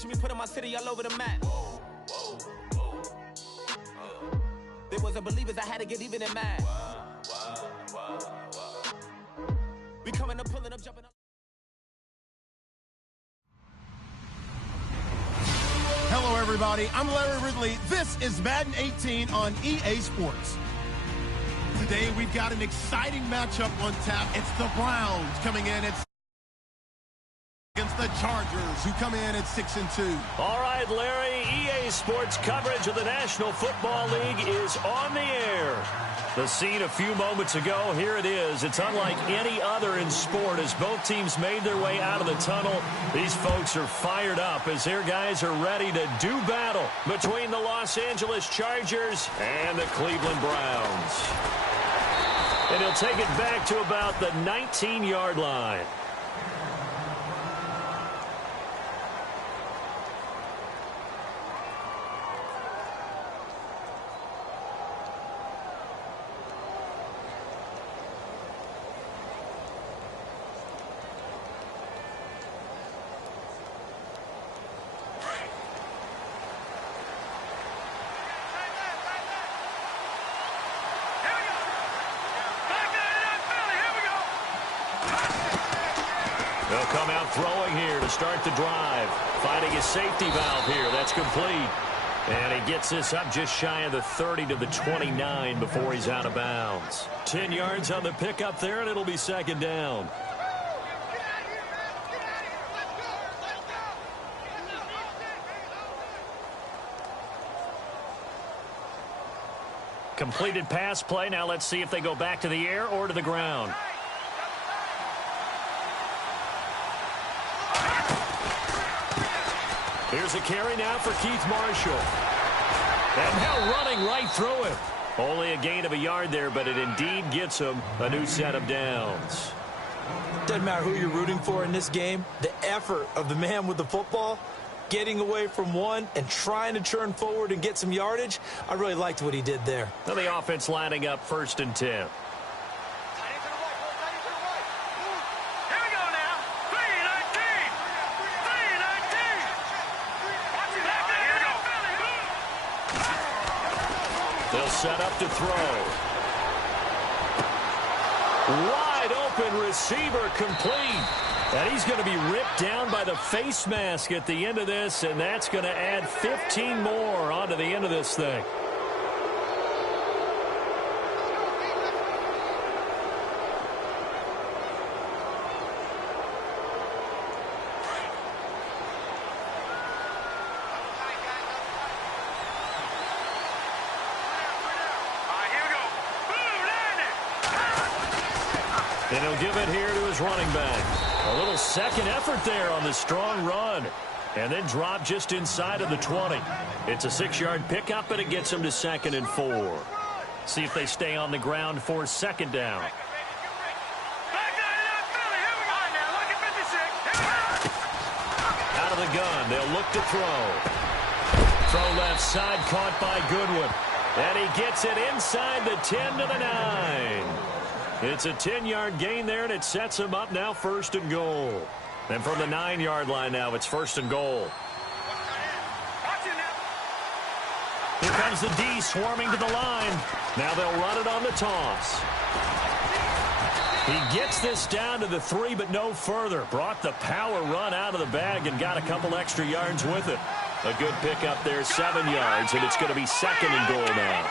Picture me putting my city all over the map. They wasn't believers, I had to get even in mad. We coming up, pulling up, jumping up. Hello, everybody. I'm Larry Ridley. This is Madden 18 on EA Sports. Today, we've got an exciting matchup on tap. It's the Browns coming in against the Chargers, who come in at 6-2. All right, Larry, EA Sports coverage of the National Football League is on the air. The scene a few moments ago, here it is. It's unlike any other in sport as both teams made their way out of the tunnel. These folks are fired up as their guys are ready to do battle between the Los Angeles Chargers and the Cleveland Browns. And he'll take it back to about the 19-yard line. They'll come out throwing here to start the drive. Finding his safety valve here. That's complete. And he gets this up just shy of the 30 to the 29 before he's out of bounds. 10 yards on the pickup there, and it'll be second down. Completed pass play. Now let's see if they go back to the air or to the ground. Here's a carry now for Keith Marshall. And now running right through it. Only a gain of a yard there, but it indeed gets him a new set of downs. Doesn't matter who you're rooting for in this game. The effort of the man with the football, getting away from one and trying to turn forward and get some yardage, I really liked what he did there. Now the offense lining up 1st and 10. They'll set up to throw. Wide open receiver complete. And he's going to be ripped down by the face mask at the end of this, and that's going to add 15 more onto the end of this thing. And he'll give it here to his running back. A little second effort there on the strong run. And then drop just inside of the 20. It's a 6-yard pickup, and it gets him to 2nd and 4. See if they stay on the ground for 2nd down. Out of the gun, they'll look to throw. Throw left side, caught by Goodwin. And he gets it inside the 10 to the 9. It's a 10-yard gain there, and it sets him up now 1st and goal. And from the 9-yard line now, it's 1st and goal. Here comes the D swarming to the line. Now they'll run it on the toss. He gets this down to the 3, but no further. Brought the power run out of the bag and got a couple extra yards with it. A good pickup there, 7 yards, and it's going to be 2nd and goal now.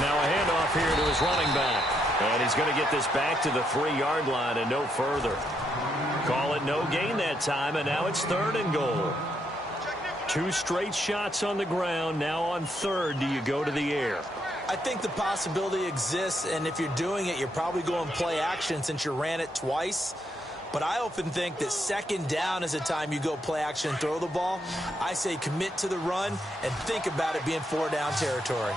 Now a handoff here to his running back. And he's going to get this back to the 3-yard line and no further. Call it no gain that time, and now it's 3rd and goal. 2 straight shots on the ground. Now on 3rd, do you go to the air? I think the possibility exists, and if you're doing it, you're probably going play action since you ran it twice. But I often think that 2nd down is the time you go play action and throw the ball. I say commit to the run and think about it being 4-down territory.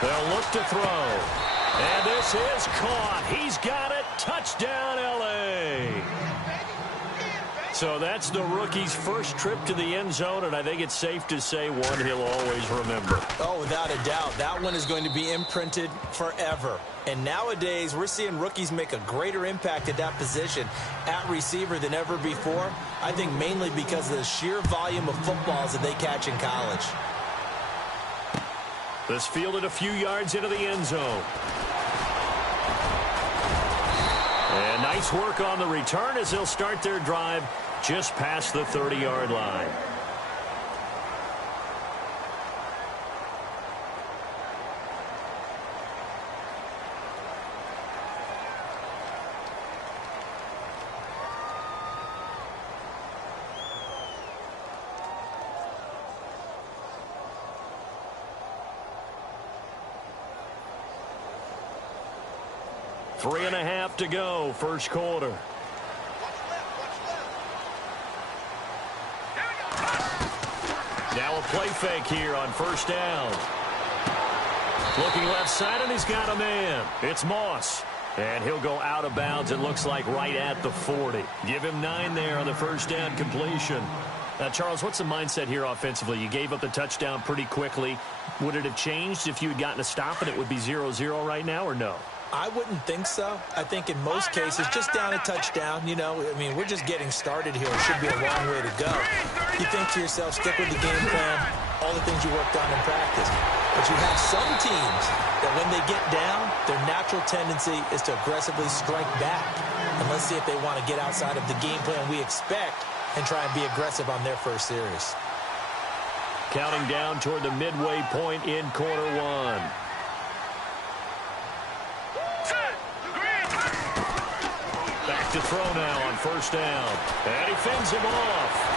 They'll look to throw. And this is caught. He's got it. Touchdown, L.A. So that's the rookie's first trip to the end zone, and I think it's safe to say one he'll always remember. Oh, without a doubt. That one is going to be imprinted forever. And nowadays, we're seeing rookies make a greater impact at that position at receiver than ever before. I think mainly because of the sheer volume of footballs that they catch in college. This fielded a few yards into the end zone. And nice work on the return as they'll start their drive just past the 30-yard line. Three and a half to go, first quarter. Now a play fake here on first down. Looking left side, and he's got a man. It's Moss. And he'll go out of bounds, it looks like, right at the 40. Give him 9 there on the first down completion. Now, Charles, what's the mindset here offensively? You gave up the touchdown pretty quickly. Would it have changed if you had gotten a stop and it would be 0-0 right now, or no? I wouldn't think so. I think in most cases, just down a touchdown, you know, I mean, we're just getting started here. It should be a long way to go. You think to yourself, stick with the game plan, all the things you worked on in practice. But you have some teams that when they get down, their natural tendency is to aggressively strike back. And let's see if they want to get outside of the game plan we expect and try and be aggressive on their first series. Counting down toward the midway point in quarter one. Back to throw now on first down. And he fends him off.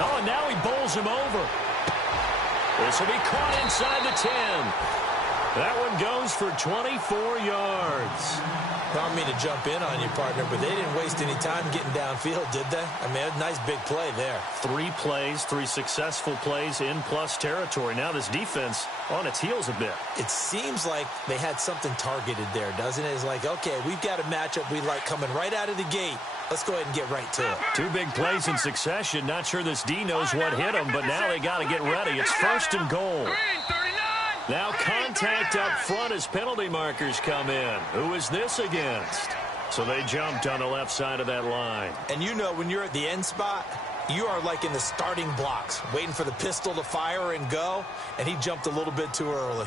Oh, and now he bowls him over. This will be caught inside the 10. That one goes for 24 yards. I don't mean to jump in on you, partner, but they didn't waste any time getting downfield, did they? I mean, a nice big play there. 3 plays, 3 successful plays in plus territory. Now this defense on its heels a bit. It seems like they had something targeted there, doesn't it? It's like, okay, we've got a matchup we like coming right out of the gate. Let's go ahead and get right to it. 2 big plays in succession. Not sure this D knows what hit him, but now they got to get ready. It's first and goal. Now contact up front as penalty markers come in. Who is this against? So they jumped on the left side of that line. And you know when you're at the end spot, you are like in the starting blocks, waiting for the pistol to fire and go, and he jumped a little bit too early.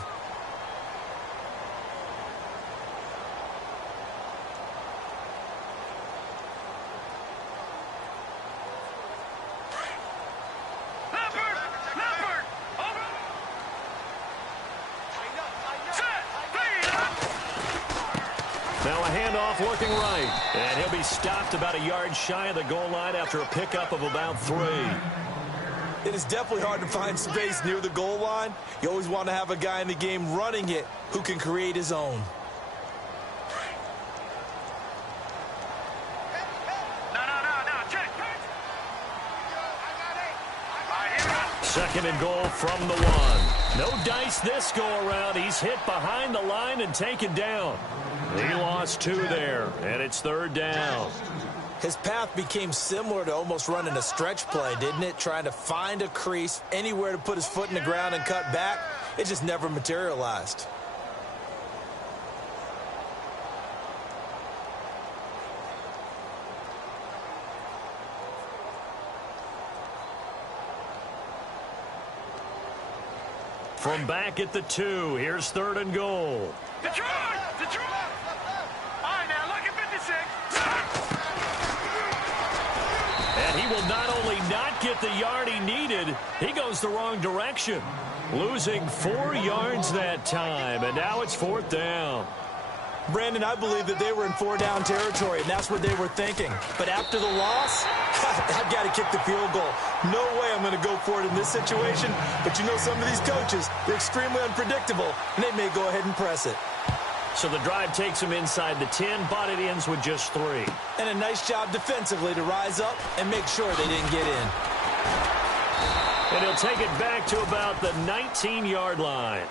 Now a handoff looking right. And he'll be stopped about a yard shy of the goal line after a pickup of about 3. It is definitely hard to find space near the goal line. You always want to have a guy in the game running it who can create his own. Second and goal from the 1. No dice this go around. He's hit behind the line and taken down. He lost 2 there, and it's third down. His path became similar to almost running a stretch play, didn't it? Trying to find a crease, anywhere to put his foot in the ground and cut back. It just never materialized. From back at the 2, here's third and goal. Detroit! Detroit! All right, now look at 56. And he will not only not get the yard he needed, he goes the wrong direction. Losing 4 yards that time, and now it's fourth down. Brandon, I believe that they were in 4-down territory, and that's what they were thinking. But after the loss, I've got to kick the field goal. No way I'm going to go for it in this situation. But you know some of these coaches, they're extremely unpredictable, and they may go ahead and press it. So the drive takes him inside the 10, but it ends with just 3. And a nice job defensively to rise up and make sure they didn't get in. And he'll take it back to about the 19-yard line.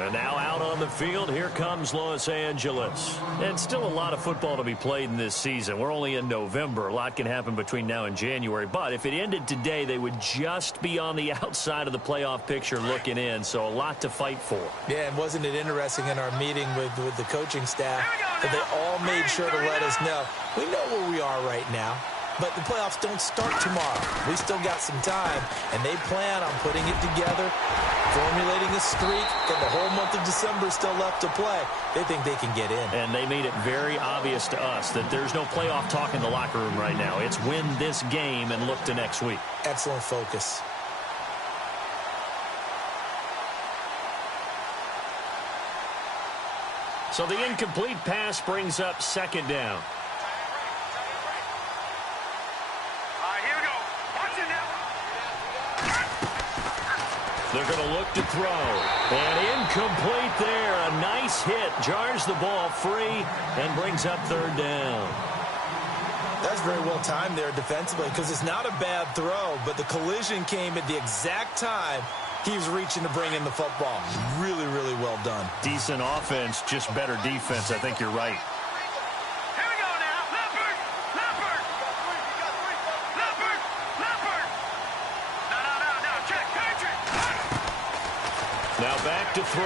And now out on the field, here comes Los Angeles. And still a lot of football to be played in this season. We're only in November. A lot can happen between now and January. But if it ended today, they would just be on the outside of the playoff picture looking in. So a lot to fight for. Yeah, and wasn't it interesting in our meeting with the coaching staff that they all made sure to let us know, we know where we are right now. But the playoffs don't start tomorrow. We still got some time, and they plan on putting it together, formulating a streak, and the whole month of December still left to play. They think they can get in. And they made it very obvious to us that there's no playoff talk in the locker room right now. It's win this game and look to next week. Excellent focus. So the incomplete pass brings up second down. They're going to look to throw. And incomplete there. A nice hit. Jars the ball free and brings up third down. That's very well timed there defensively because it's not a bad throw, but the collision came at the exact time he was reaching to bring in the football. Really, really well done. Decent offense, just better defense. I think you're right. Now back to throw.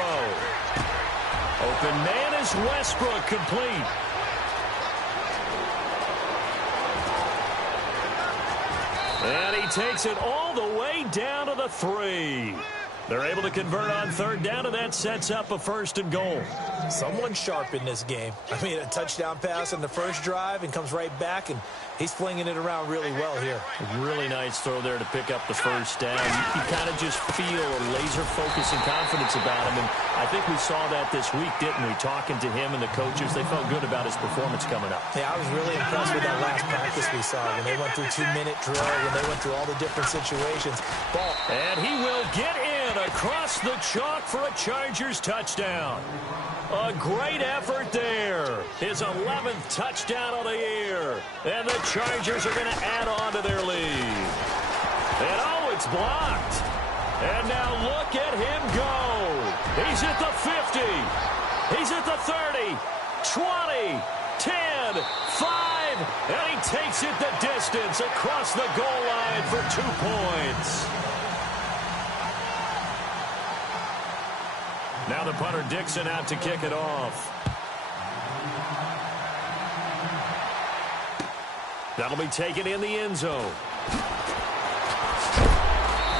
Open man is Westbrook, complete. And he takes it all the way down to the 3. They're able to convert on third down, and that sets up a 1st and goal. Someone sharp in this game. I mean, a touchdown pass on the first drive and comes right back, and he's flinging it around really well here. Really nice throw there to pick up the first down. You kind of just feel a laser focus and confidence about him, and I think we saw that this week, didn't we? Talking to him and the coaches, they felt good about his performance coming up. Yeah, I was really impressed with that last practice we saw when they went through 2-minute drill, when they went through all the different situations. Ball. And he will get in across the chalk for a Chargers touchdown. A great effort there. His 11th touchdown of the year. And the Chargers are going to add on to their lead. And oh, it's blocked. And now look at him go. He's at the 50. He's at the 30, 20, 10, 5. And he takes it the distance across the goal line for 2 points. Now the punter Dixon out to kick it off. That'll be taken in the end zone.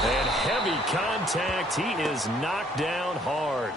And heavy contact. He is knocked down hard.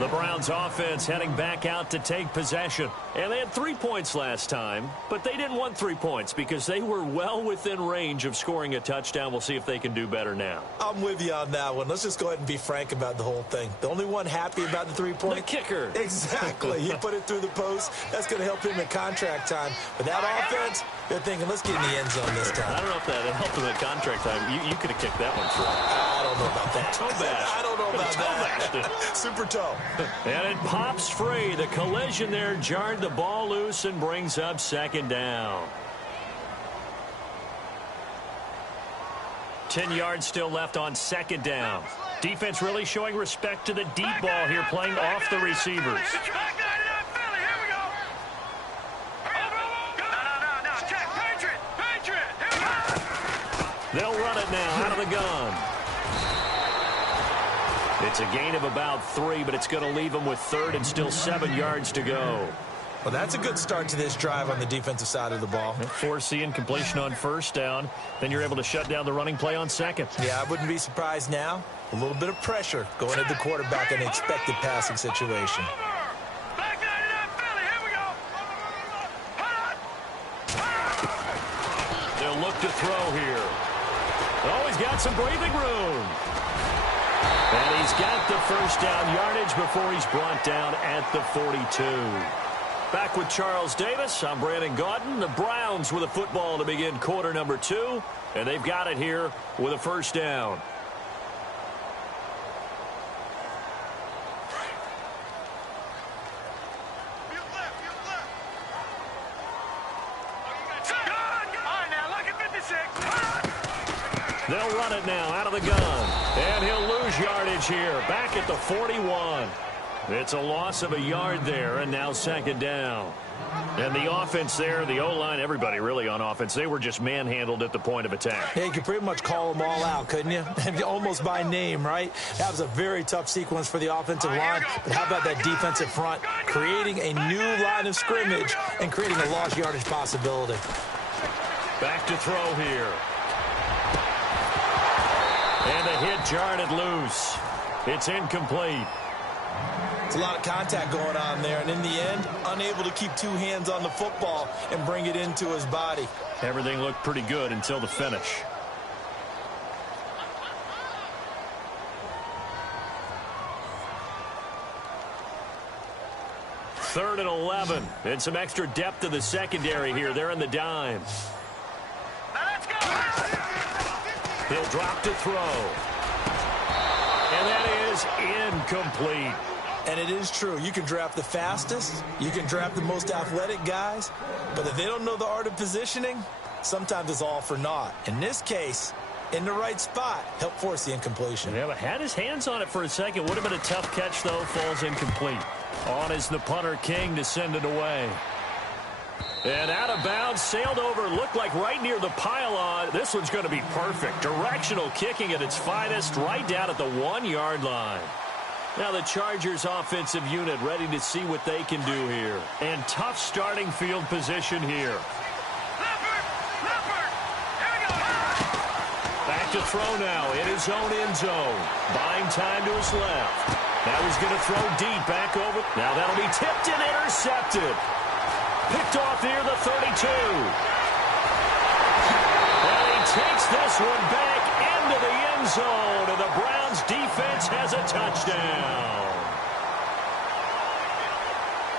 The Browns offense heading back out to take possession. And they had 3 points last time, but they didn't want 3 points because they were well within range of scoring a touchdown. We'll see if they can do better now. I'm with you on that one. Let's just go ahead and be frank about the whole thing. The only one happy about the 3-point. The kicker. Exactly. He put it through the post. That's going to help him in contract time. But that offense, they're thinking, let's get in the end zone this time. I don't know if that helped him at contract time. You could have kicked that one through. I don't know about that. Toe bash. I don't know about that. Super toe. And it pops free. The collision there jarred the ball loose and brings up second down. 10 yards still left on second down. Defense really showing respect to the deep ball here, playing off the receivers. They'll run it now out of the gun. It's a gain of about 3, but it's going to leave them with third and still 7 yards to go. Well, that's a good start to this drive on the defensive side of the ball. Forcing incompletion on first down. Then you're able to shut down the running play on second. Yeah, I wouldn't be surprised now. A little bit of pressure going at the quarterback in an expected passing situation. They'll look to throw here. Oh, he's got some breathing room. And he's got the first down yardage before he's brought down at the 42. Back with Charles Davis, I'm Brandon Gaudin. The Browns with a football to begin quarter number 2. And they've got it here with a first down. They'll They'll run it now out of the gun. And he'll lose yardage here. Back at the 41. It's a loss of a yard there, and now second down. And the offense there, the O-line, everybody really on offense, they were just manhandled at the point of attack. Yeah, you could pretty much call them all out, couldn't you? Almost by name, right? That was a very tough sequence for the offensive line. But how about that defensive front, creating a new line of scrimmage and creating a lost yardage possibility. Back to throw here. And the hit jarred it loose. It's incomplete. It's a lot of contact going on there, and in the end, unable to keep two hands on the football and bring it into his body. Everything looked pretty good until the finish. Third and 11, and some extra depth to the secondary here. They're in the dime. Now let's go. He'll drop to throw. And that is incomplete. And it is true. You can draft the fastest. You can draft the most athletic guys. But if they don't know the art of positioning, sometimes it's all for naught. In this case, in the right spot, help force the incompletion. Yeah, but had his hands on it for a second. Would have been a tough catch, though. Falls incomplete. On is the punter, King, to send it away. And out of bounds, sailed over, looked like right near the pylon. This one's going to be perfect. Directional kicking at its finest, right down at the 1-yard line. Now the Chargers offensive unit ready to see what they can do here. And tough starting field position here. Back to throw now in his own end zone. Buying time to his left. Now he's going to throw deep back over. Now that'll be tipped and intercepted. Picked off near the 32. And he takes this one back into the end zone. And the Browns defense has a touchdown.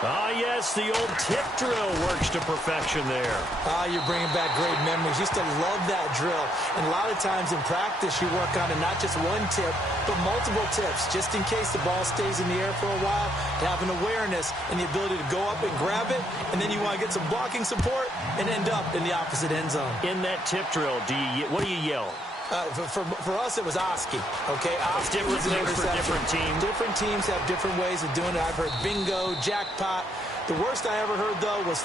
Ah, yes, the old tip drill works to perfection there. Ah, you're bringing back great memories. Used to love that drill. And a lot of times in practice, you work on it, not just one tip, but multiple tips, just in case the ball stays in the air for a while. To have an awareness and the ability to go up and grab it, and then you want to get some blocking support and end up in the opposite end zone. In that tip drill, what do you yell? For us, it was Oski. Okay, Oski was an for different teams. Different teams have different ways of doing it. I've heard bingo, jackpot. The worst I ever heard, though, was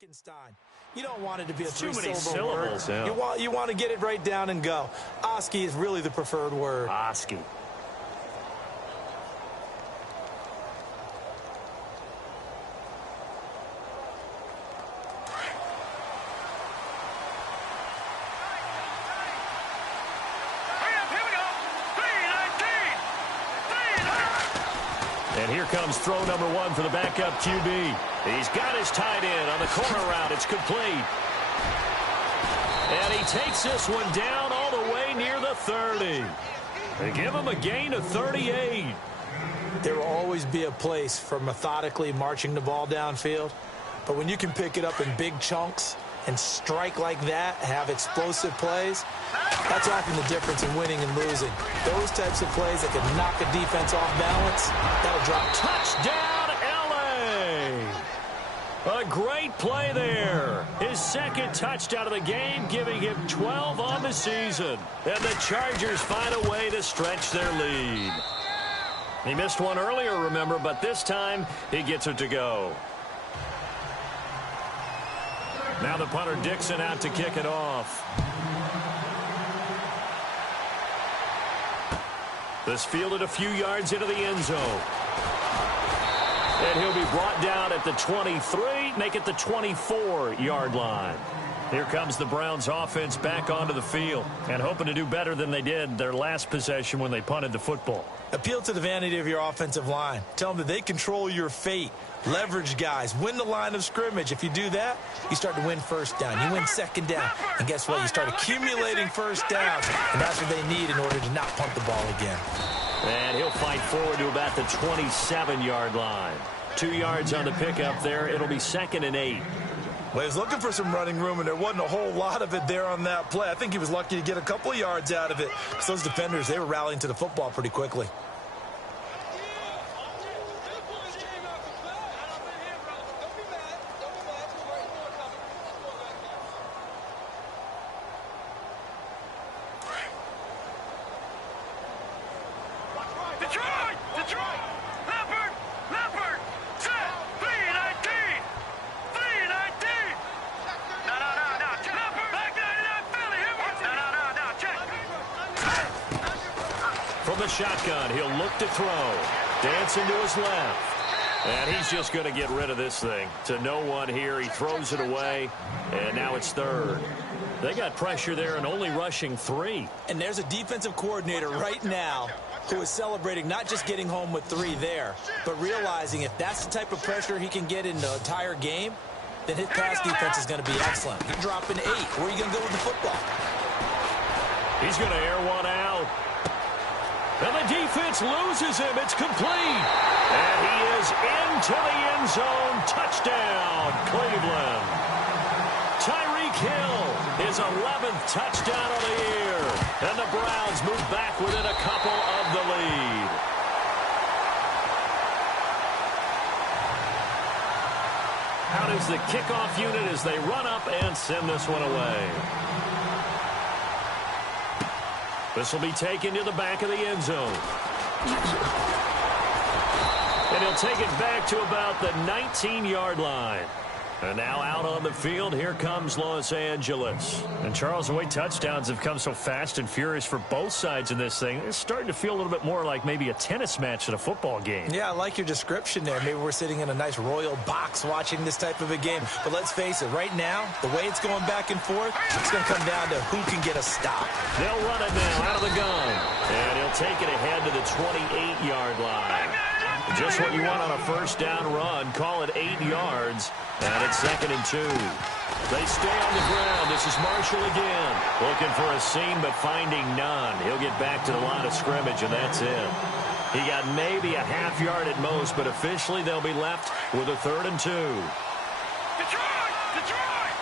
Frankenstein. You don't want it to be a three-syllable word. Yeah. You want to get it right down and go. Oski is really the preferred word. Oski. And here comes throw number 1 for the backup QB. He's got his tight end on the corner route. It's complete. And he takes this one down all the way near the 30. They give him a gain of 38. There will always be a place for methodically marching the ball downfield. But when you can pick it up in big chunks and strike like that, have explosive plays, that's often the difference in winning and losing. Those types of plays that can knock a defense off balance, that'll drop. Touchdown, L.A. A great play there. His second touchdown of the game, giving him 12 on the season. And the Chargers find a way to stretch their lead. He missed one earlier, remember, but this time he gets it to go. Now the punter Dixon out to kick it off. This fielded a few yards into the end zone. And he'll be brought down at the 23, make it the 24-yard line. Here comes the Browns offense back onto the field and hoping to do better than they did their last possession when they punted the football. Appeal to the vanity of your offensive line. Tell them that they control your fate. Leverage guys. Win the line of scrimmage. If you do that, you start to win first down. You win second down. And guess what? You start accumulating first downs. And that's what they need in order to not punt the ball again. And he'll fight forward to about the 27-yard line. 2 yards on the pickup there. It'll be 2nd and 8. Well, he was looking for some running room, and there wasn't a whole lot of it there on that play. I think he was lucky to get a couple of yards out of it. So those defenders, they were rallying to the football pretty quickly. From the shotgun, he'll look to throw. Dancing to his left. And he's just going to get rid of this thing. To no one here. He throws it away. And now it's 3rd. They got pressure there and only rushing 3. And there's a defensive coordinator right now who is celebrating not just getting home with 3 there, but realizing if that's the type of pressure he can get in the entire game, then his pass defense is going to be excellent. You're dropping 8. Where are you going to go with the football? He's going to air one out. And the defense loses him. It's complete. And he is into the end zone. Touchdown, Cleveland. Tyreek Hill, his 11th touchdown of the year. And the Browns move back within a couple of the lead. Out is the kickoff unit as they run up and send this one away. This will be taken to the back of the end zone. And he'll take it back to about the 19-yard line. And now out on the field, here comes Los Angeles. And Charles, the way touchdowns have come so fast and furious for both sides in this thing, it's starting to feel a little bit more like maybe a tennis match at a football game. Yeah, I like your description there. Maybe we're sitting in a nice royal box watching this type of a game. But let's face it, right now, the way it's going back and forth, it's going to come down to who can get a stop. They'll run it now out of the gun. And he'll take it ahead to the 28-yard line. Just what you want on a first down run. Call it 8 yards. And it's 2nd and 2. They stay on the ground. This is Marshall again. Looking for a seam, but finding none. He'll get back to the line of scrimmage, and that's it. He got maybe a half yard at most, but officially they'll be left with a 3rd and 2. Detroit! Detroit!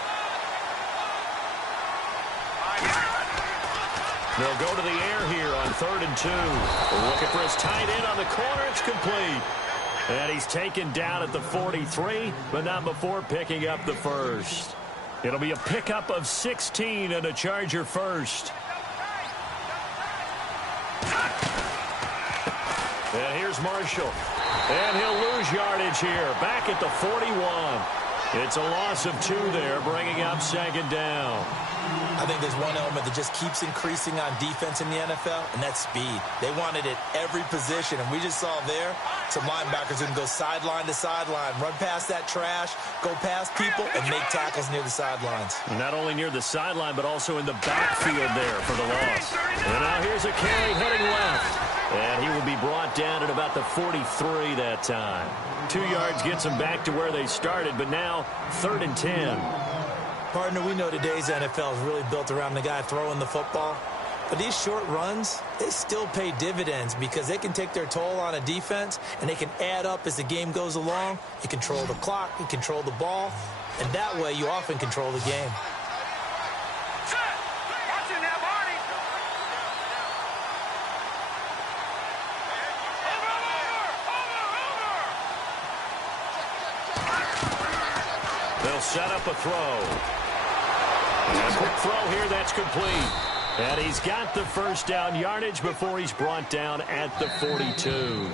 They'll go to the air here on 3rd and 2. Looking for his tight end on the corner. It's complete. And he's taken down at the 43, but not before picking up the first. It'll be a pickup of 16 and a Charger first. And here's Marshall. And he'll lose yardage here. Back at the 41. It's a loss of 2 there, bringing up 2nd down. I think there's one element that just keeps increasing on defense in the NFL, and that's speed. They want it at every position, and we just saw there some linebackers who can go sideline to sideline, run past that trash, go past people, and make tackles near the sidelines. Not only near the sideline, but also in the backfield there for the loss. And now here's a carry heading left. And he will be brought down at about the 43 that time. 2 yards gets him back to where they started, but now 3rd and 10. Partner, we know today's NFL is really built around the guy throwing the football. But these short runs, they still pay dividends because they can take their toll on a defense, and they can add up as the game goes along. You control the clock, you control the ball, and that way you often control the game. They'll set up a throw. And a quick throw here, that's complete. And he's got the first down yardage before he's brought down at the 42.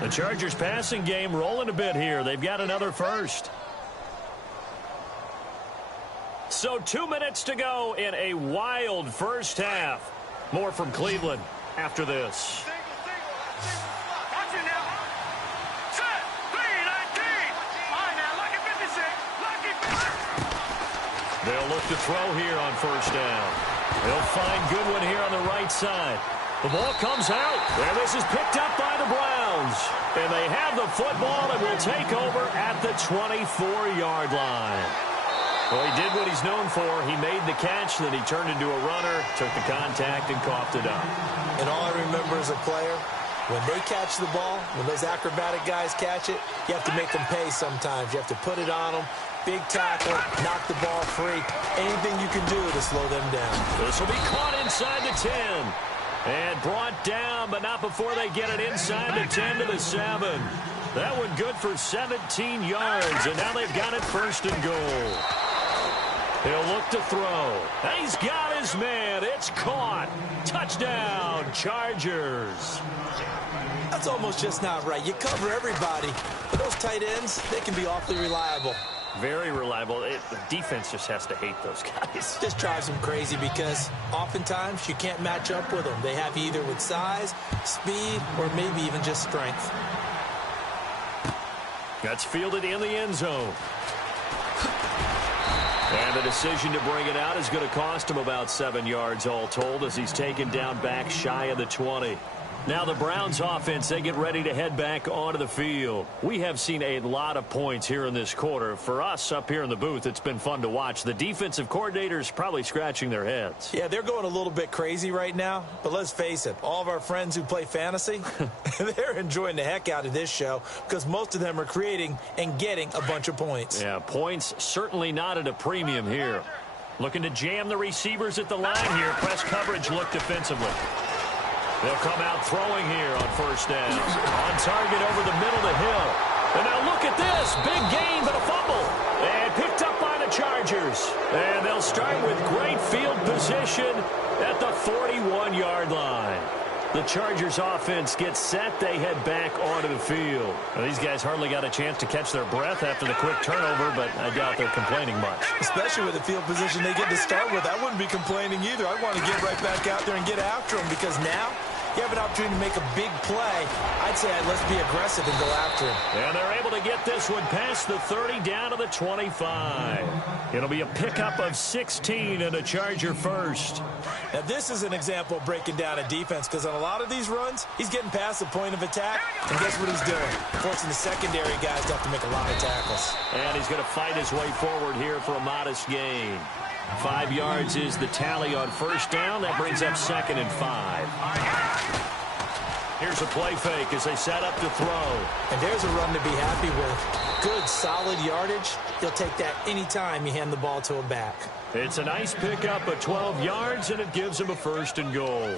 The Chargers passing game rolling a bit here. They've got another first. So 2 minutes to go in a wild first half. More from Cleveland after this. They'll look to throw here on first down. They'll find Goodwin here on the right side. The ball comes out, and this is picked up by the Browns. And they have the football and will take over at the 24-yard line. Well, he did what he's known for. He made the catch, then he turned into a runner, took the contact, and coughed it up. And all I remember as a player, when they catch the ball, when those acrobatic guys catch it, you have to make them pay sometimes. You have to put it on them. Big tackle, knock the ball free. Anything you can do to slow them down. This will be caught inside the 10. And brought down, but not before they get it inside the 10 to the 7. That one good for 17 yards, and now they've got it first and goal. He'll look to throw. He's got his man. It's caught. Touchdown, Chargers. That's almost just not right. You cover everybody. But those tight ends, they can be awfully reliable. Very reliable. The defense just has to hate those guys. Just drives them crazy because oftentimes you can't match up with them. They have you either with size, speed, or maybe even just strength. That's fielded in the end zone. And the decision to bring it out is going to cost him about 7 yards all told as he's taken down back shy of the 20. Now the Browns offense, they get ready to head back onto the field. We have seen a lot of points here in this quarter. For us up here in the booth, it's been fun to watch. The defensive coordinators probably scratching their heads. Yeah, they're going a little bit crazy right now. But let's face it, all of our friends who play fantasy, they're enjoying the heck out of this show because most of them are creating and getting a bunch of points. Yeah, points certainly not at a premium here. Looking to jam the receivers at the line here. Press coverage look defensively. They'll come out throwing here on first down. On target over the middle of the hill. And now look at this. Big gain, but a fumble. And picked up by the Chargers. And they'll start with great field position at the 41-yard line. The Chargers offense gets set. They head back onto the field. Well, these guys hardly got a chance to catch their breath after the quick turnover, but I doubt they're complaining much. Especially with the field position they get to start with. I wouldn't be complaining either. I want to get right back out there and get after them because now you have an opportunity to make a big play. I'd say let's be aggressive and go after him. And they're able to get this one past the 30 down to the 25. It'll be a pickup of 16 and a Charger first. Now this is an example of breaking down a defense because on a lot of these runs, he's getting past the point of attack. And guess what he's doing? Forcing the secondary guys to have to make a lot of tackles. And he's going to fight his way forward here for a modest gain. 5 yards is the tally on first down. That brings up 2nd and 5. Here's a play fake as they set up to throw. And there's a run to be happy with. Good, solid yardage. He'll take that anytime you hand the ball to a back. It's a nice pickup of 12 yards, and it gives him a first and goal.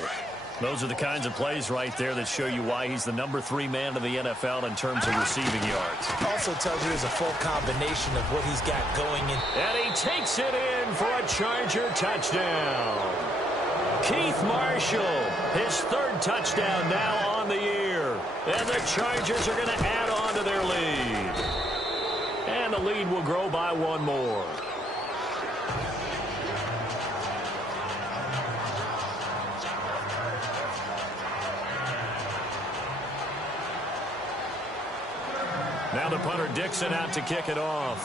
Those are the kinds of plays right there that show you why he's the number 3 man in the NFL in terms of receiving yards. Also tells you there's a full combination of what he's got going in. And he takes it in for a Charger touchdown. Keith Marshall, his 3rd touchdown now on the year. And the Chargers are going to add on to their lead. And the lead will grow by 1 more. Now the punter Dixon out to kick it off.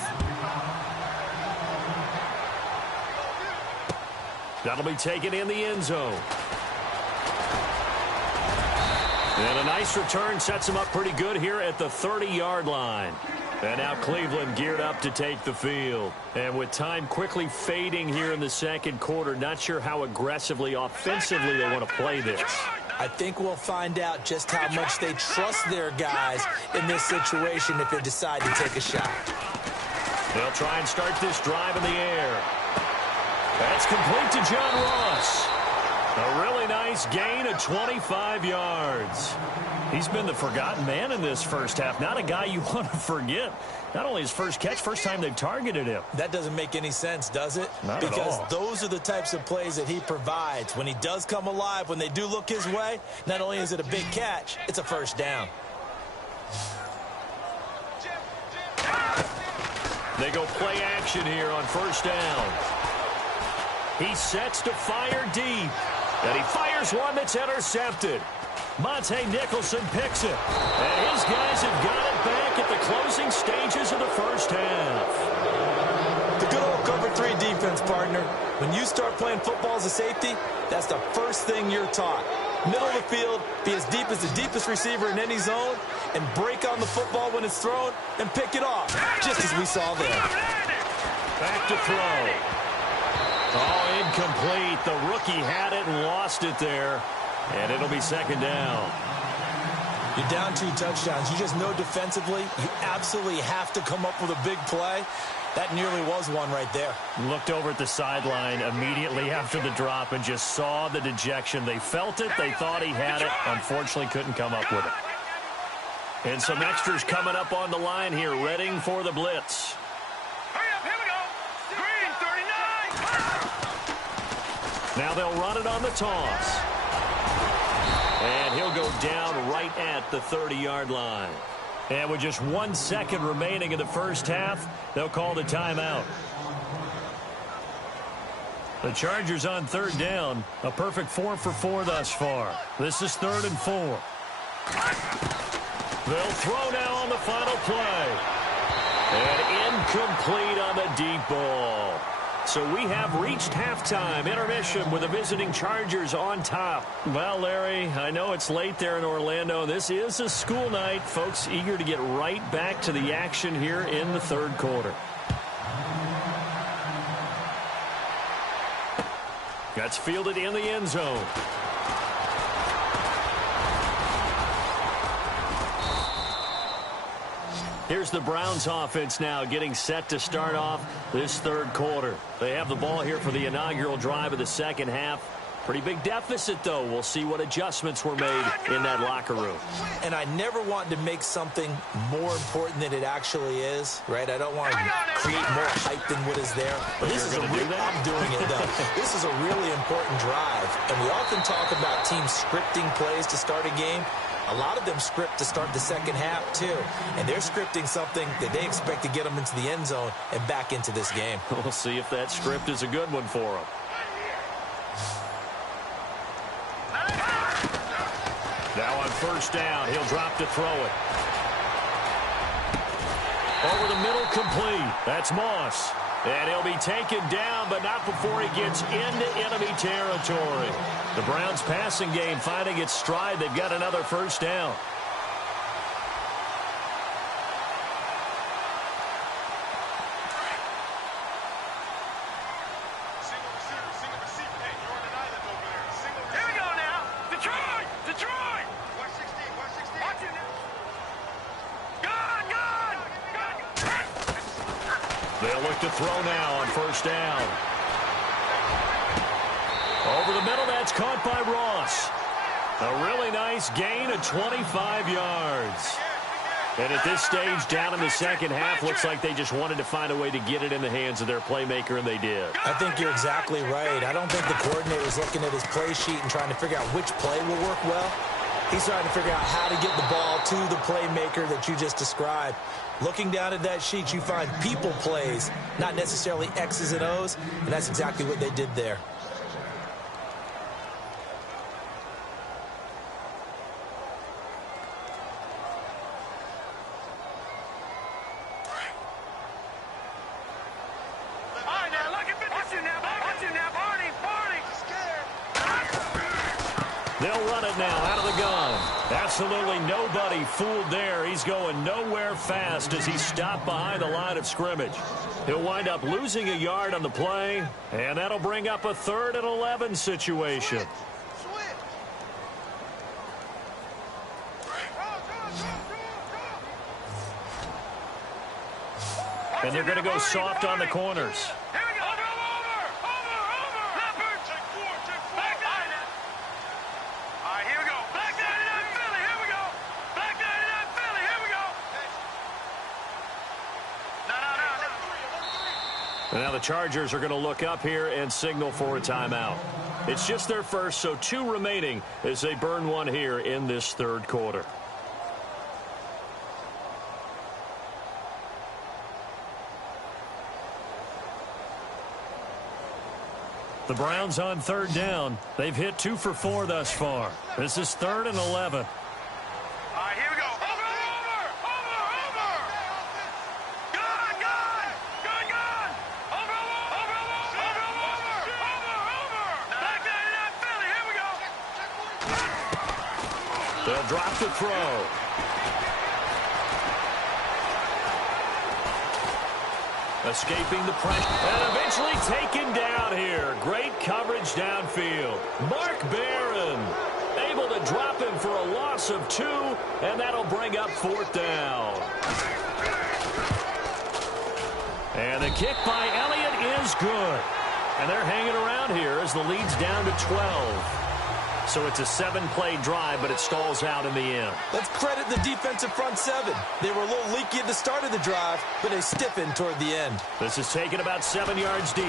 That'll be taken in the end zone. And a nice return sets him up pretty good here at the 30-yard line. And now Cleveland geared up to take the field. And with time quickly fading here in the second quarter, not sure how aggressively, offensively they want to play this. I think we'll find out just how much they trust their guys in this situation if they decide to take a shot. They'll try and start this drive in the air. That's complete to John Ross. A really nice gain of 25 yards. He's been the forgotten man in this first half. Not a guy you want to forget. Not only his first catch, first time they've targeted him. That doesn't make any sense, does it? Not at all. Because those are the types of plays that he provides. When he does come alive, when they do look his way, not only is it a big catch, it's a first down. They go play action here on first down. He sets to fire deep. And he fires one that's intercepted. Monte Nicholson picks it. And his guys have got it back at the closing stages of the first half. The good old cover 3 defense partner. When you start playing football as a safety, that's the first thing you're taught. Middle of the field, be as deep as the deepest receiver in any zone, and break on the football when it's thrown and pick it off, just as we saw there. Back to throw. Oh, incomplete. The rookie had it and lost it there, and it'll be second down. You're down 2 touchdowns. You just know defensively you absolutely have to come up with a big play. That nearly was one right there. Looked over at the sideline immediately after the drop and just saw the dejection. They felt it. They thought he had it. Unfortunately, couldn't come up with it. And some extras coming up on the line here, readying for the blitz. Hurry up, here we go. Green, 39. Now they'll run it on the toss. And he'll go down right at the 30-yard line. And with just 1 second remaining in the first half, they'll call the timeout. The Chargers on third down. A perfect 4 for 4 thus far. This is 3rd and 4. They'll throw now on the final play. And incomplete on the deep ball. So we have reached halftime intermission with the visiting Chargers on top. Well, Larry, I know it's late there in Orlando. This is a school night. Folks eager to get right back to the action here in the third quarter. That's fielded in the end zone. Here's the Browns offense now getting set to start off this third quarter. They have the ball here for the inaugural drive of the second half. Pretty big deficit, though. We'll see what adjustments were made in that locker room. And I never want to make something more important than it actually is, right? I don't want to create more hype than what is there. But this is I'm doing it, though. This is a really important drive. And we often talk about teams scripting plays to start a game. A lot of them script to start the second half, too. And they're scripting something that they expect to get them into the end zone and back into this game. We'll see if that script is a good one for them. Now on first down, he'll drop to throw it. Over the middle, complete. That's Moss. And he'll be taken down, but not before he gets into enemy territory. The Browns' passing game finding its stride. They've got another first down. Here we go now. Detroit! Detroit! 116, 116. Watch it now. Gone, gone! They'll look to throw now on first down. Over the middle, that's caught by Ross. A really nice gain of 25 yards. And at this stage, down in the second half, looks like they just wanted to find a way to get it in the hands of their playmaker, and they did. I think you're exactly right. I don't think the coordinator's looking at his play sheet and trying to figure out which play will work well. He's trying to figure out how to get the ball to the playmaker that you just described. Looking down at that sheet, you find people plays, not necessarily X's and O's, and that's exactly what they did there. They'll run it now out of the gun. Absolutely nobody fooled there. He's going nowhere fast as he stopped behind the line of scrimmage. He'll wind up losing a yard on the play, and that'll bring up a 3rd and 11 situation. And they're going to go soft on the corners. And now the Chargers are going to look up here and signal for a timeout. It's just their first, so 2 remaining as they burn one here in this third quarter. The Browns on third down. They've hit 2 for 4 thus far. This is 3rd and 11. They'll drop the throw. Escaping the pressure. And eventually taken down here. Great coverage downfield. Mark Barron able to drop him for a loss of 2, and that'll bring up 4th down. And the kick by Elliott is good. And they're hanging around here as the lead's down to 12. So it's a 7-play drive, but it stalls out in the end. Let's credit the defensive front 7. They were a little leaky at the start of the drive, but they stiffened toward the end. This is taken about 7 yards deep.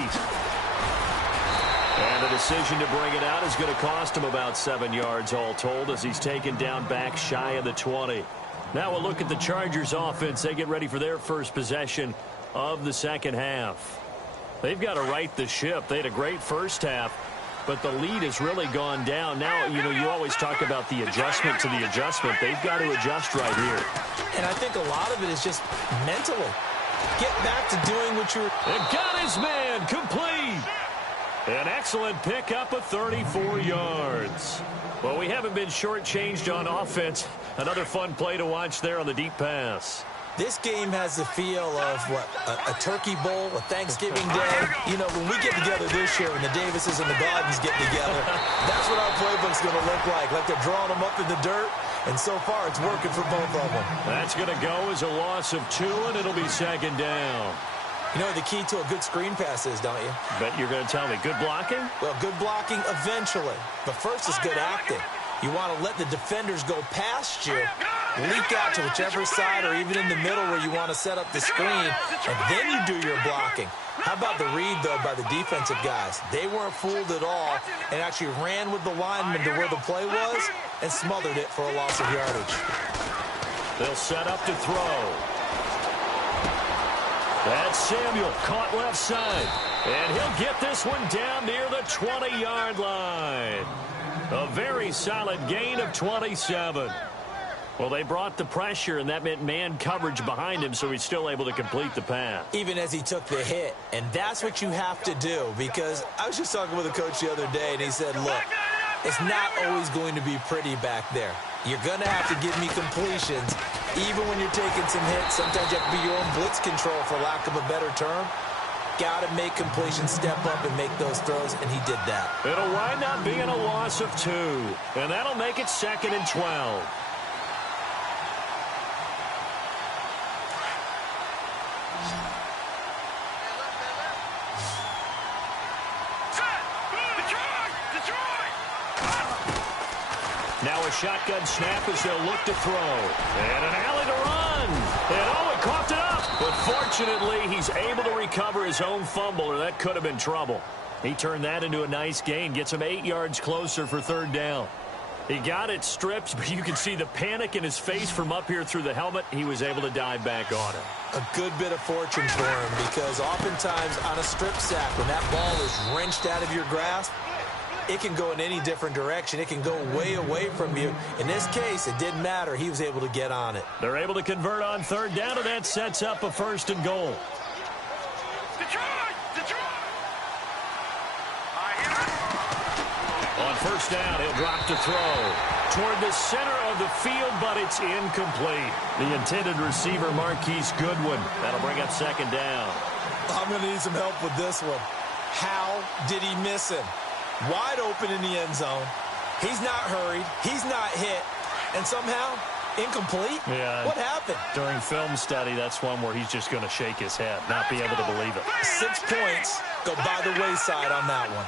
And the decision to bring it out is going to cost him about 7 yards all told as he's taken down back shy of the 20. Now we'll look at the Chargers offense. They get ready for their first possession of the second half. They've got to right the ship. They had a great first half, but the lead has really gone down. Now, you always talk about the adjustment to the adjustment. They've got to adjust right here. And I think a lot of it is just mentally. Get back to doing what you're... And got his man complete. An excellent pickup of 34 yards. Well, we haven't been shortchanged on offense. Another fun play to watch there on the deep pass. This game has the feel of, a turkey bowl, a Thanksgiving day. When we get together this year, when the Davises and the Gardens get together, that's what our playbook's going to look like. Like they're drawing them up in the dirt, and so far it's working for both of them. That's going to go as a loss of 2, and it'll be 2nd down. You know what the key to a good screen pass is, don't you? Bet you're going to tell me. Good blocking? Well, good blocking eventually. But first is good acting. You want to let the defenders go past you, leak out to whichever side or even in the middle where you want to set up the screen, and then you do your blocking. How about the read, though, by the defensive guys? They weren't fooled at all and actually ran with the lineman to where the play was and smothered it for a loss of yardage. They'll set up to throw. That's Samuel, caught left side. And he'll get this one down near the 20-yard line. A very solid gain of 27. Well, they brought the pressure, and that meant man coverage behind him, so he's still able to complete the pass. Even as he took the hit. And that's what you have to do, because I was just talking with a coach the other day, and he said, look, it's not always going to be pretty back there. You're going to have to give me completions. Even when you're taking some hits, sometimes you have to be your own blitz control, for lack of a better term. Got to make completions, step up, and make those throws, and he did that. It'll wind up being a loss of 2, and that'll make it 2nd and 12. Now a shotgun snap as they'll look to throw. And an alley to run. And it coughed it up. But fortunately, he's able to recover his own fumble, or that could have been trouble. He turned that into a nice gain. Gets him 8 yards closer for 3rd down. He got it stripped, but you can see the panic in his face from up here through the helmet. He was able to dive back on it. A good bit of fortune for him, because oftentimes on a strip sack, when that ball is wrenched out of your grasp, it can go in any different direction. It can go way away from you. In this case, it didn't matter. He was able to get on it. They're able to convert on 3rd down, and that sets up a 1st and goal. On 1st down, he'll drop to throw toward the center of the field, but it's incomplete. The intended receiver, Marquise Goodwin. That'll bring up 2nd down. I'm going to need some help with this one. How did he miss him? Wide open in the end zone. He's not hurried. He's not hit. And somehow, incomplete? Yeah. What happened? During film study, that's one where he's just going to shake his head, not be able to believe it. 6 points go by the wayside on that one.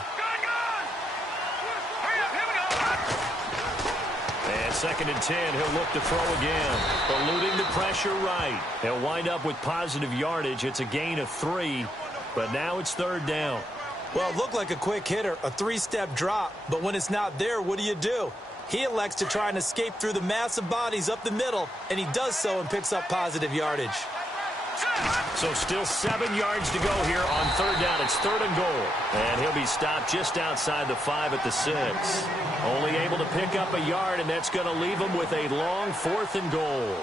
And 2nd and 10, he'll look to throw again. Eluding the pressure right. He'll wind up with positive yardage. It's a gain of 3, but now it's 3rd down. Well, it looked like a quick hitter, a 3-step drop, but when it's not there, what do? He elects to try and escape through the massive bodies up the middle, and he does so and picks up positive yardage. So still 7 yards to go here on 3rd down. It's 3rd and goal. And he'll be stopped just outside the 5 at the 6. Only able to pick up a yard, and that's going to leave him with a long 4th and goal.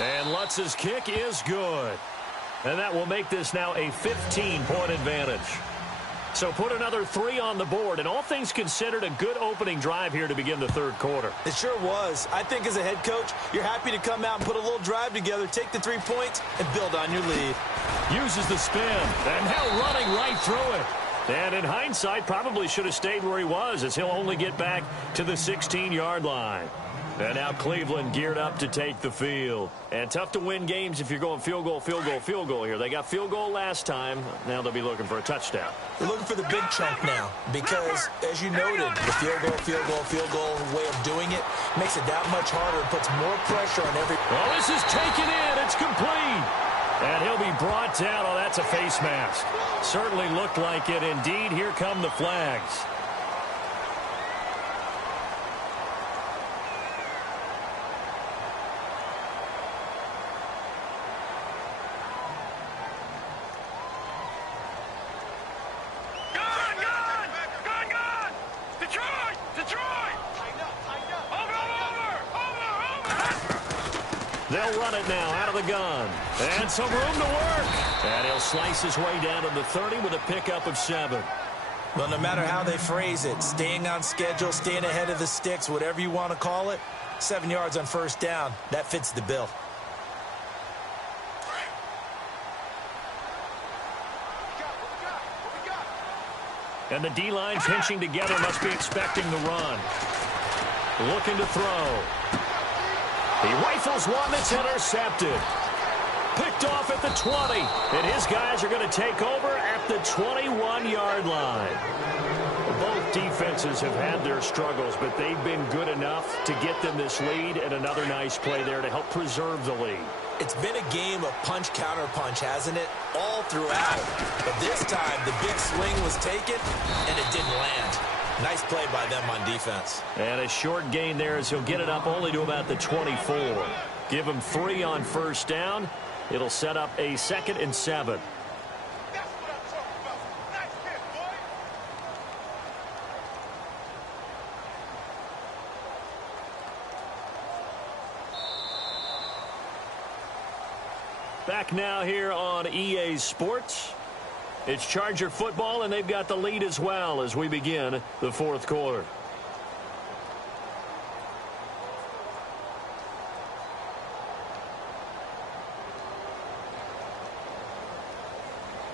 And Lutz's kick is good. And that will make this now a 15-point advantage. So put another 3 on the board, and all things considered, a good opening drive here to begin the third quarter. It sure was. I think as a head coach, you're happy to come out and put a little drive together, take the 3 points, and build on your lead. Uses the spin, and now running right through it. And in hindsight, probably should have stayed where he was, as he'll only get back to the 16-yard line. And now Cleveland geared up to take the field. And tough to win games if you're going field goal, field goal, field goal here. They got field goal last time. Now they'll be looking for a touchdown. They're looking for the big chunk now because, as you noted, the field goal, field goal, field goal way of doing it makes it that much harder and puts more pressure on every... Well, this is taken in. It's complete. And he'll be brought down. Oh, that's a face mask. Certainly looked like it. Indeed, here come the flags. They'll run it now out of the gun. And some room to work. And he'll slice his way down to the 30 with a pickup of 7. Well, no matter how they phrase it, staying on schedule, staying ahead of the sticks, whatever you want to call it, 7 yards on first down, that fits the bill. And the D-line pinching together, must be expecting the run. Looking to throw. He rifles one that's intercepted. Picked off at the 20. And his guys are going to take over at the 21-yard line. Both defenses have had their struggles, but they've been good enough to get them this lead, and another nice play there to help preserve the lead. It's been a game of punch-counter-punch, hasn't it? All throughout. But this time, the big swing was taken, and it didn't land. Nice play by them on defense. And a short gain there as he'll get it up only to about the 24. Give him 3 on first down. It'll set up a 2nd and 7. That's what I'm talking about. Nice hit, boy. Back now here on EA Sports. It's Charger football, and they've got the lead as well as we begin the fourth quarter.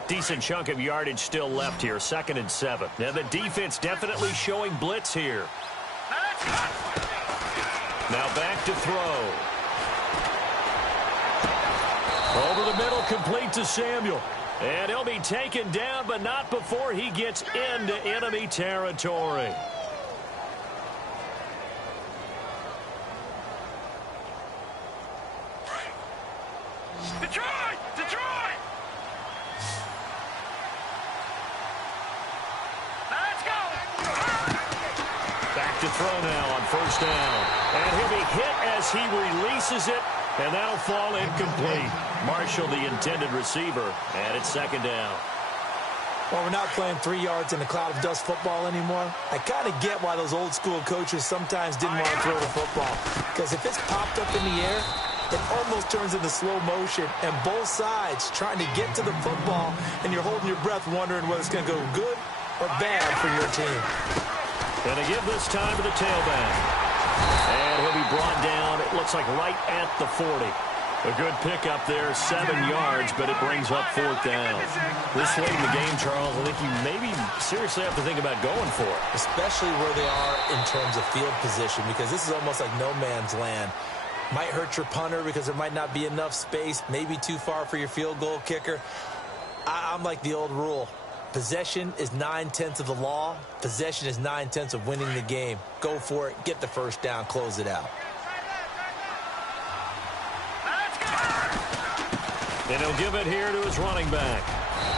Decent chunk of yardage still left here, 2nd and 7. Now the defense definitely showing blitz here. Now back to throw. Over the middle, complete to Samuel. And he'll be taken down, but not before he gets into enemy territory. Detroit! Detroit! Let's go! Back to throw now on first down. And he'll be hit as he releases it, and that'll fall incomplete. Marshall, the intended receiver, and it's 2nd down. Well, we're not playing 3 yards in a cloud of dust football anymore. I kind of get why those old school coaches sometimes didn't want to throw the football. Because if it's popped up in the air, it almost turns into slow motion, and both sides trying to get to the football, and you're holding your breath wondering whether it's going to go good or bad for your team. And they give this time to the tailback. And he'll be brought down, it looks like right at the 40. A good pickup there, 7 yards, but it brings up 4th down. This late in the game, Charles, I think you maybe seriously have to think about going for it. Especially where they are in terms of field position, because this is almost like no man's land. Might hurt your punter because there might not be enough space, maybe too far for your field goal kicker. I'm like the old rule. Possession is 9/10 of the law. Possession is 9/10 of winning the game. Go for it, get the first down, close it out. And he'll give it here to his running back.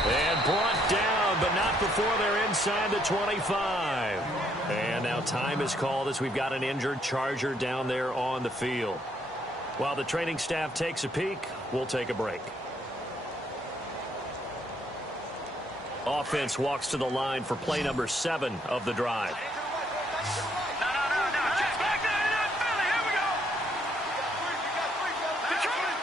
And brought down, but not before they're inside the 25. And now time is called as we've got an injured Charger down there on the field. While the training staff takes a peek, we'll take a break. Offense walks to the line for play number 7 of the drive. No. Just back there in that belly. Here we go. We got three. Detroit!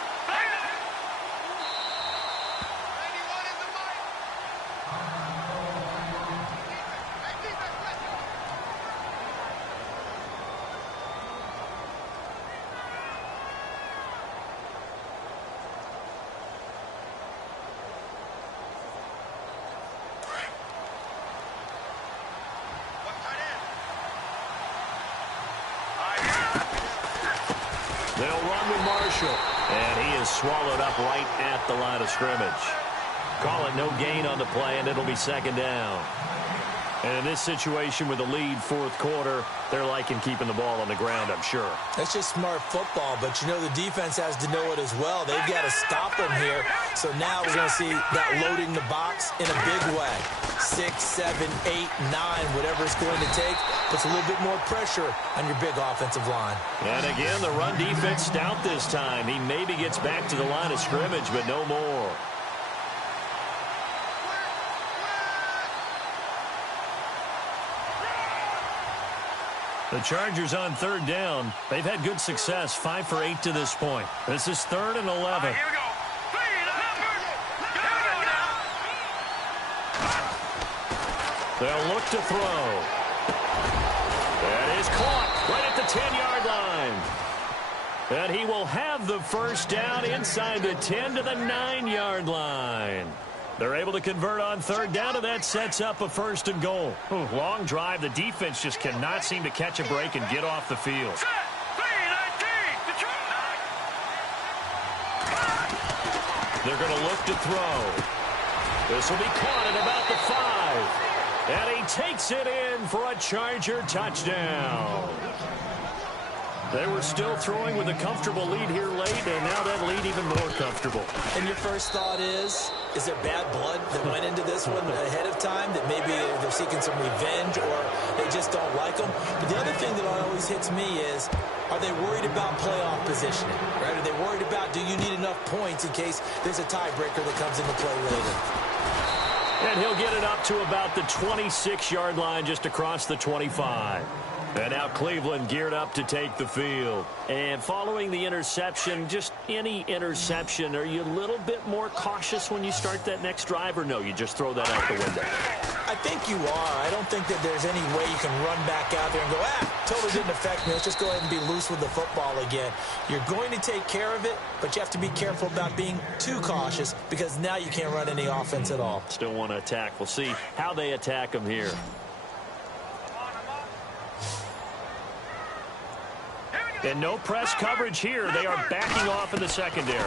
They'll run with Marshall. And he is swallowed up right at the line of scrimmage. Call it no gain on the play, and it'll be second down. And in this situation with the lead fourth quarter, they're liking keeping the ball on the ground, I'm sure. That's just smart football, but you know the defense has to know it as well. They've got to stop them here. So now we're going to see that loading the box in a big way. 6, 7, 8, 9, whatever it's going to take, puts a little bit more pressure on your big offensive line. And again, the run defense stout this time. He maybe gets back to the line of scrimmage, but no more. The Chargers on third down. They've had good success, 5 for 8 to this point. This is 3rd and 11. Here we go. They'll look to throw. That is caught right at the 10-yard line. And he will have the first down inside the 10 to the 9-yard line. They're able to convert on third down, and that sets up a 1st and goal. Long drive. The defense just cannot seem to catch a break and get off the field. They're going to look to throw. This will be caught at about the 5. And he takes it in for a Charger touchdown. They were still throwing with a comfortable lead here late, and now that lead even more comfortable. And your first thought is there bad blood that went into this one ahead of time, that maybe they're seeking some revenge or they just don't like them? But the other thing that always hits me is, are they worried about playoff positioning? Right? Are they worried about, do you need enough points in case there's a tiebreaker that comes into play later? And he'll get it up to about the 26-yard line, just across the 25. And now Cleveland geared up to take the field. And following the interception, just any interception, are you a little bit more cautious when you start that next drive, or no, you just throw that out the window? I think you are. I don't think that there's any way you can run back out there and go, totally didn't affect me. Let's just go ahead and be loose with the football again. You're going to take care of it, but you have to be careful about being too cautious, because now you can't run any offense at all. Still want to attack. We'll see how they attack them here. And no press coverage here. They are backing off in the secondary.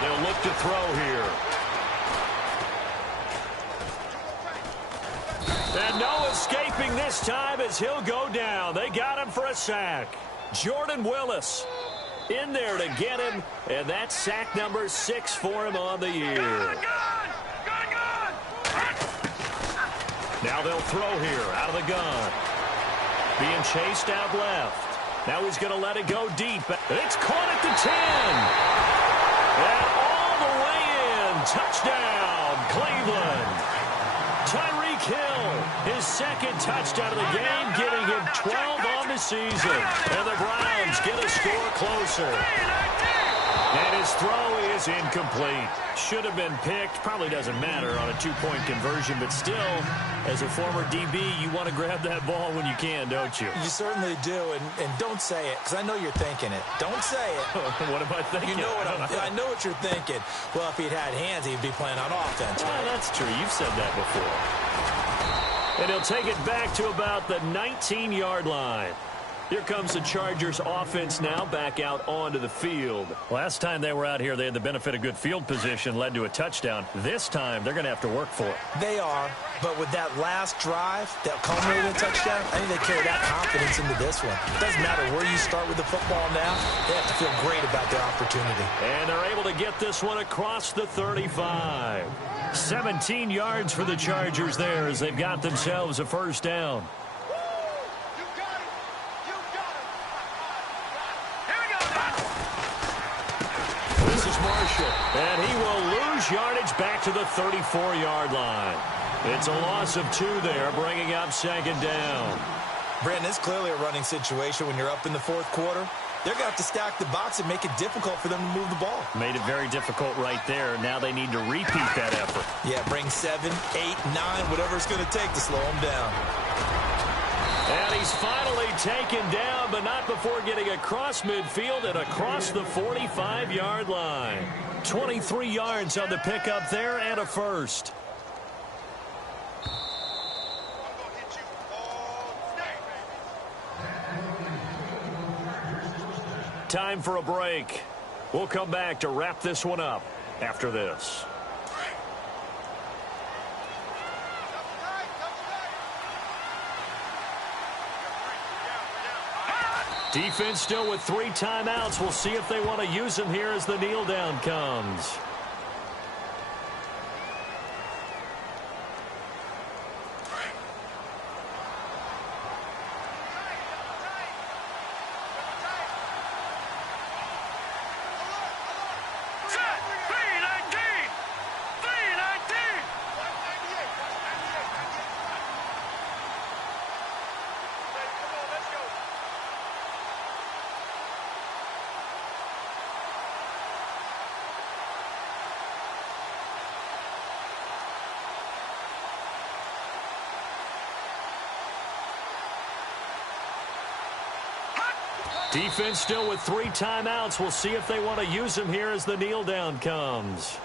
They'll look to throw here. And no escaping this time as he'll go down. They got him for a sack. Jordan Willis in there to get him. And that's sack number 6 for him on the year. Now they'll throw here out of the gun. Being chased out left. Now he's going to let it go deep. It's caught at the 10. And all the way in. Touchdown, Cleveland. Tyreek Hill, his second touchdown of the game, giving him 12 on the season. And the Browns get a score closer. And his throw is incomplete. Should have been picked. Probably doesn't matter on a 2-point conversion, but still, as a former DB, you want to grab that ball when you can, don't you? You certainly do, and don't say it, because I know you're thinking it. Don't say it. What am I thinking? You know what I know what you're thinking. Well, if he'd had hands, he'd be playing on offense. Well, that's true. You've said that before. And he'll take it back to about the 19-yard line. Here comes the Chargers offense now back out onto the field. Last time they were out here, they had the benefit of good field position, led to a touchdown. This time, they're going to have to work for it. They are, but with that last drive that culminated in a touchdown, I think they carry that confidence into this one. It doesn't matter where you start with the football now. They have to feel great about their opportunity. And they're able to get this one across the 35. 17 yards for the Chargers there as they've got themselves a first down. And he will lose yardage back to the 34-yard line. It's a loss of 2 there, bringing up second down. Brandon, it's clearly a running situation when you're up in the fourth quarter. They're going to have to stack the box and make it difficult for them to move the ball. Made it very difficult right there. Now they need to repeat that effort. Yeah, bring 7, 8, 9, whatever it's going to take to slow them down. And he's finally taken down, but not before getting across midfield and across the 45-yard line. 23 yards on the pickup there and a first. Time for a break. We'll come back to wrap this one up after this. Defense still with 3 timeouts. We'll see if they want to use them here as the kneel down comes. Defense still with 3 timeouts. We'll see if they want to use them here as the kneel down comes.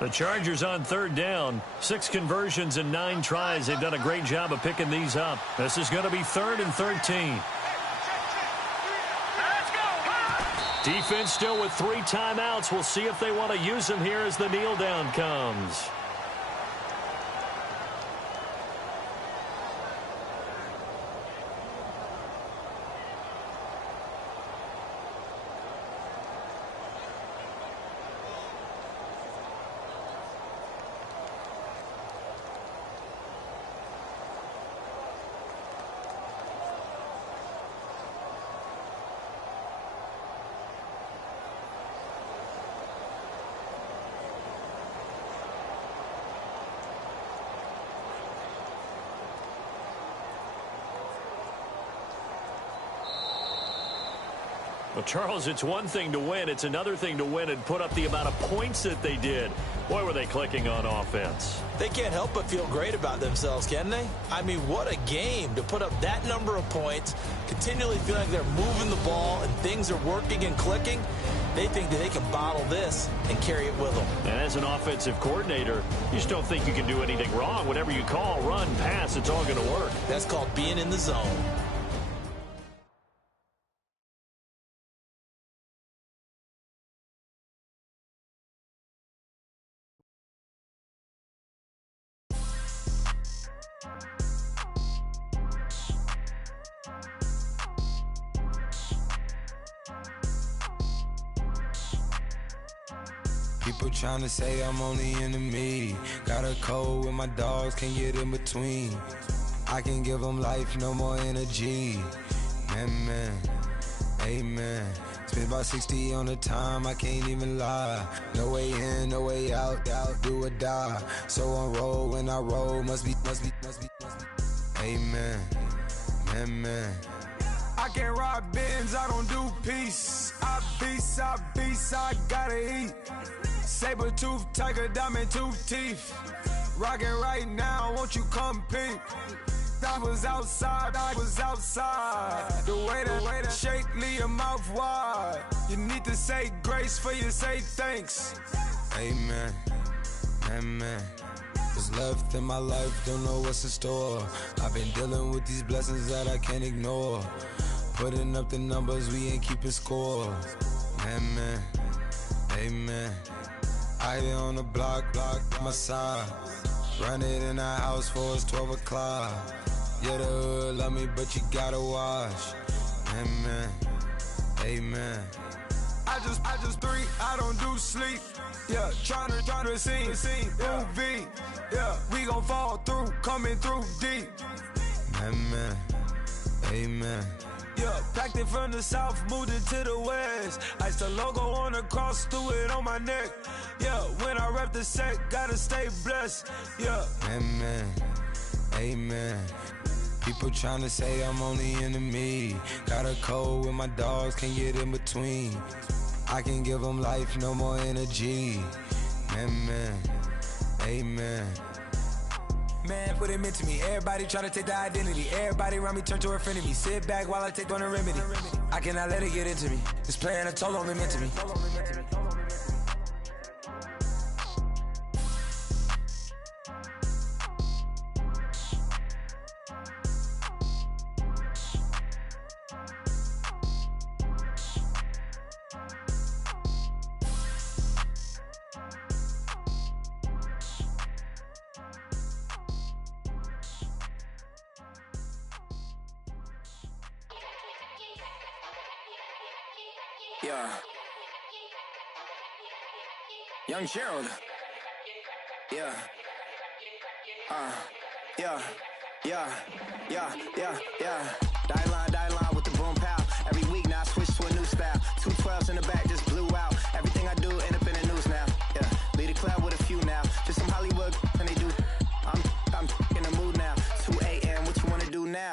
The Chargers on 3rd down. 6 conversions and 9 tries. They've done a great job of picking these up. This is going to be 3rd and 13. Defense still with 3 timeouts. We'll see if they want to use them here as the kneel down comes. Well, Charles, it's one thing to win. It's another thing to win and put up the amount of points that they did. Boy, were they clicking on offense. They can't help but feel great about themselves, can they? I mean, what a game to put up that number of points, continually feeling like they're moving the ball and things are working and clicking. They think that they can bottle this and carry it with them. And as an offensive coordinator, you just don't think you can do anything wrong. Whatever you call, run, pass, it's all going to work. That's called being in the zone. People trying to say I'm only enemy. Got a cold with my dogs, can't get in between. I can give them life, no more energy. Man, amen. Spent about 60 on the time, I can't even lie. No way in, no way out, do or die. So on roll, when I roll, must be. Amen, man. I can't ride Benz, I don't do peace. I beast, I gotta eat. Saber tooth, tiger, diamond tooth teeth. Rockin' right now, won't you come peep? I was outside. The way to shake, leave your mouth wide. You need to say grace for you say thanks. Amen, amen. What's left in my life, don't know what's in store. I've been dealing with these blessings that I can't ignore. Putting up the numbers, we ain't keeping score. Amen, amen. I be on the block, my side. Run it in the house for it's 12 o'clock. Yeah, the hood love me, but you gotta watch. Amen, amen. I just three, I don't do sleep. Yeah, trying to sing, UV. Yeah, we gon' fall through, coming through deep. Amen, amen. Yeah, packed it from the south, moved it to the west. Iced the logo on the cross, threw it on my neck. Yeah, when I rep the set, gotta stay blessed. Yeah. Amen, amen. People trying to say I'm only enemy. Got a cold with my dogs, can't get in between. I can give them life, no more energy. Amen, amen. Man, put it into me. Everybody try to take the identity. Everybody around me turn to a friend of me. Sit back while I take on the remedy. I cannot let it get into me. It's playing a toll on me mentally. Yeah. Young Gerald. Yeah. Yeah. Die line with the boom pow. Every week now I switch to a new style. 212s in the back just blew out. Everything I do end up in the news now. Yeah. Lead a club with a few now. Just some Hollywood and they do. I'm in the mood now. 2 a.m. What you wanna do now?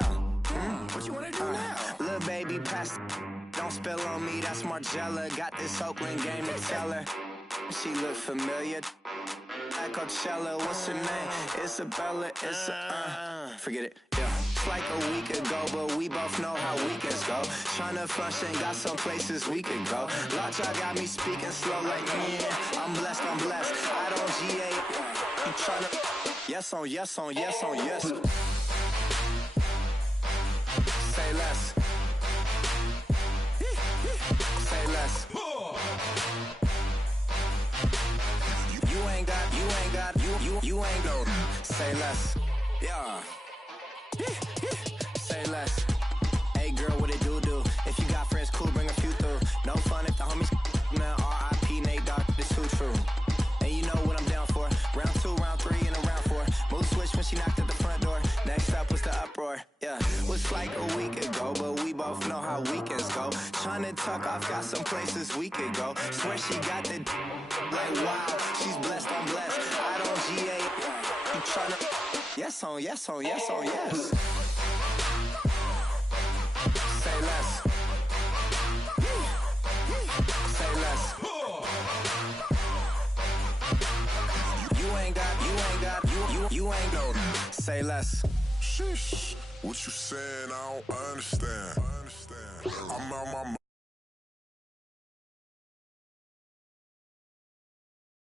What you wanna do now? Little baby pass. Don't spill on me, that's Margella. Got this Oakland game to tell her. She look familiar. At Coachella, what's her name? Isabella, forget it, yeah. It's like a week ago, but we both know how weekends go. Tryna function, got some places we could go. Lot y'all got me speaking slow like, yeah, I'm blessed. I don't GA. You tryna, yes on yes. Say less. Say less. You ain't go. Say less. Yeah. Say less. Hey girl, what it do? If you got friends, cool, bring a few through. No fun if the homies man. R.I.P. Nate Dogg, this too true. And you know what I'm down for. Round 2, round 3, and a round 4. Mood switch when she knocked at the front door. Next up was the uproar. Yeah, was like a week ago, but we both know how weekends go. Tryna tuck off, got some places we could go. Swear she got the like wow, she's blessed, I'm blessed. I don't GA. You tryna yes on yes. Say less. Say less. You ain't go. Say less. Sheesh. What you saying? I don't understand. I'm out my